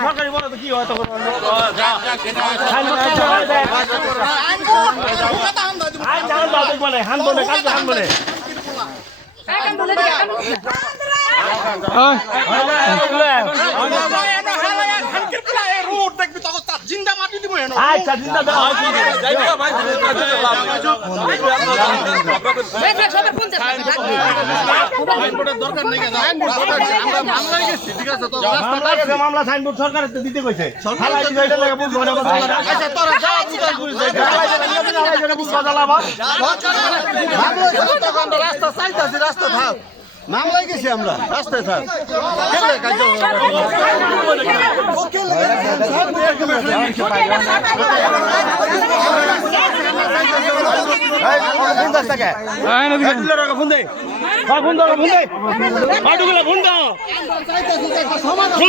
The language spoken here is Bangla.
সরকারি বলে তো কি হয় তখন হান বলে কালকে হান বলে আচ্ছা জিন্দা দাও মামলা সাইনবোর্ড সরকারের দিতে কইছে রাস্তা চাইতেছি রাস্তা থাক মামলায় গেছি আমরা রাস্তায় থাক ফোন